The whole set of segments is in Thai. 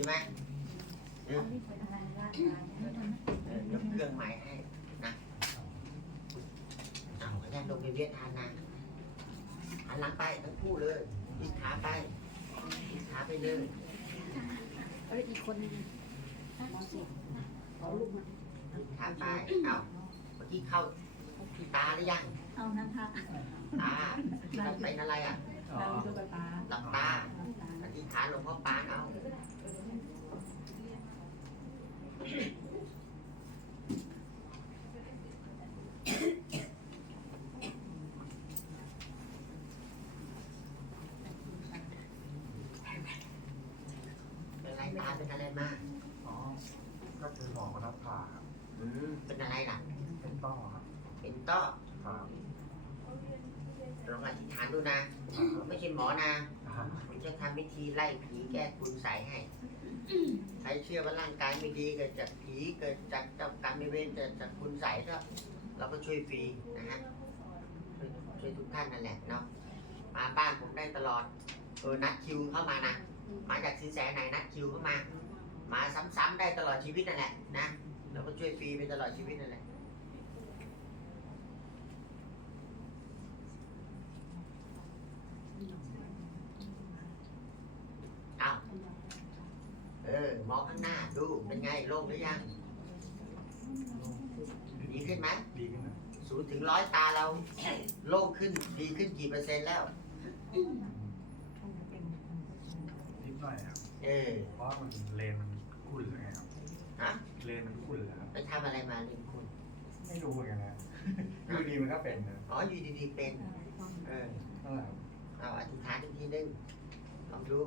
ดีไหมเออเออยกเครื่องใหม่ให้นะเอาขยันลงไปเวียดทานนะหันหลังไปทั้งคู่เลยยิงขาไปยิงขาไปเลยเอาอีกคนนึงมอสิเอาลูกมายิงขาไปเอาเมื่อกี้เข้าที่ตาหรือยังเอาน้ำพักตาต้องเป็นอะไรอะเราดูกระตาหลับตาอธิษฐานหลวงพ่อปานเอา เป็นอะไรตาเป็นอะไรมาอ๋อ ก็คือหมอก็รับผ่าครับอืมเป็นอะไรล่ะ เป็นต้อครับเป็นต้อครับลองอธิษฐานดูนะ ไม่ใช่หมอนะผมจะทำวิธีไล่ผีแก้คุณใสให้ ใครเชื่อว่าร่างกายไม่ดีเกิดจากผีเกิดจากเจ้ากรรมนายเวรเกิดจากคุณใสก็เราก็ช่วยฟรีนะฮะช่วยช่วยทุกท่านนั่นแหละเนาะมาบ้านผมได้ตลอดเออนัดคิวเข้ามานะ มาจากสินแสไหนนัดคิวเข้ามา มาซ้ำๆได้ตลอดชีวิตนั่นแหละนะเราก็ช่วยฟรีไปตลอดชีวิตนั่นแหละอ้าวเออมองข้างหน้าดูเป็นไงโล่งหรือยัง ดีขึ้นไหมดีขึ้นนะศูนย์ถึงร้อยตาเรา โล่งขึ้นดีขึ้นกี่เปอร์เซ็นต์แล้ว นิดหน่อยครับเออ เพราะว่ามันเลนมันขุ่นเลยครับฮะ เลนมันขุ่นเลยครับ ไปทำอะไรมาลิงคุณ ไม่รู้เหมือนกันนะ อยู่ดีมันก็เป็นนะอ๋ออยู่ดีๆเป็น เออ นั่นแหละครับ เอาอธิษฐานอีกทีนึงลองดู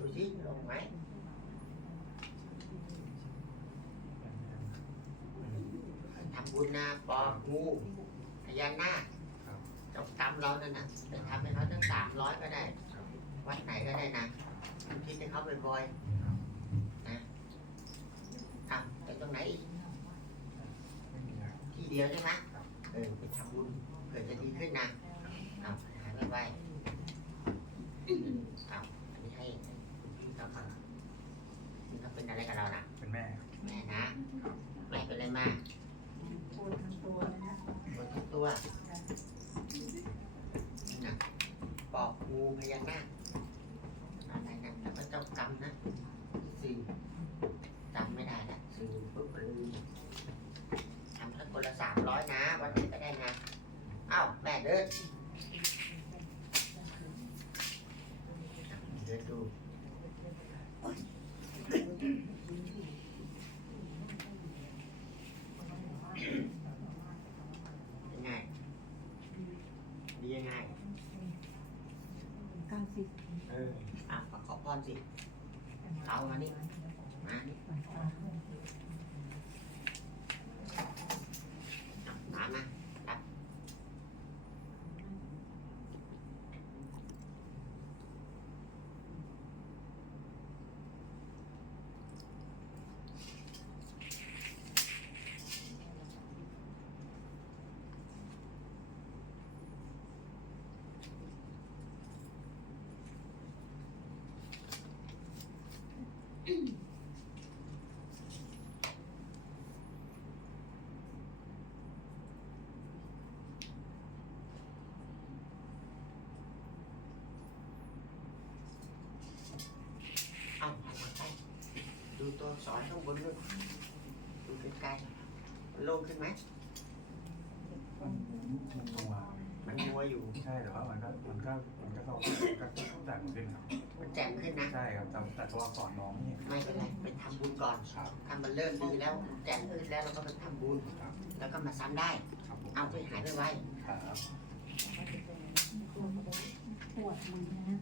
เอาดูสิลงไหมทำบุญนะปองูพญานาคครับเจ้ากรรมเรานั่นน่ะไปทำให้เขาตั้งสามร้อยก็ได้ วัดไหนก็ได้นะทำคิดให้เขาบ่อยๆนะทำไปตรงไหนอีกที่เดียวใช่ไหมเออไปทำบุญเผื่อจะดีขึ้นนะเอาหายไวๆเอาอันนี้ให้คุณพี่เขาฟังนี่เขาเป็นอะไรกับเรานะ เป็นแม่ครับ แม่นะแม่เป็นอะไรมา ปวดทั้งตัวนะ ปวดทั้งตัวนี่นะปอบงูพ ญานาคอะไรนะแล้วก็เจ้ากรรมนะสื่อจำไม่ได้ละสื่อปุ๊บลืมทำทั้งคนละสามร้อยนะ วันนี้ก็ได้นะ เอ้าแม่เดินเดินดูยังไงดียังไง เก้าสิบเอออะขอขอพรสิเอามานี่มานี่อะมามารับเอาหันหลังไป ดูตัวอักษรข้างบนด้วยดูใกล้ๆมันโล่งขึ้นไหมมันมันตัวมันมัวอยู่ ใช่แต่ว่ามันก็มันก็มันก็เข้าก็แต่งขึ้นครับมันแจ่มขึ้นนะ ใช่ครับแต่แต่ตัวก่อนน้องนี่ไม่เป็นไรไปทำบุญก่อนครับถ้ามันเริ่มดีแล้วแจ่มขึ้นแล้วเราก็ไปทำบุญ ครับแล้วก็มาซ้ำได้ ครับผมเอาไปหายไปไวครับ ปวดมือนะ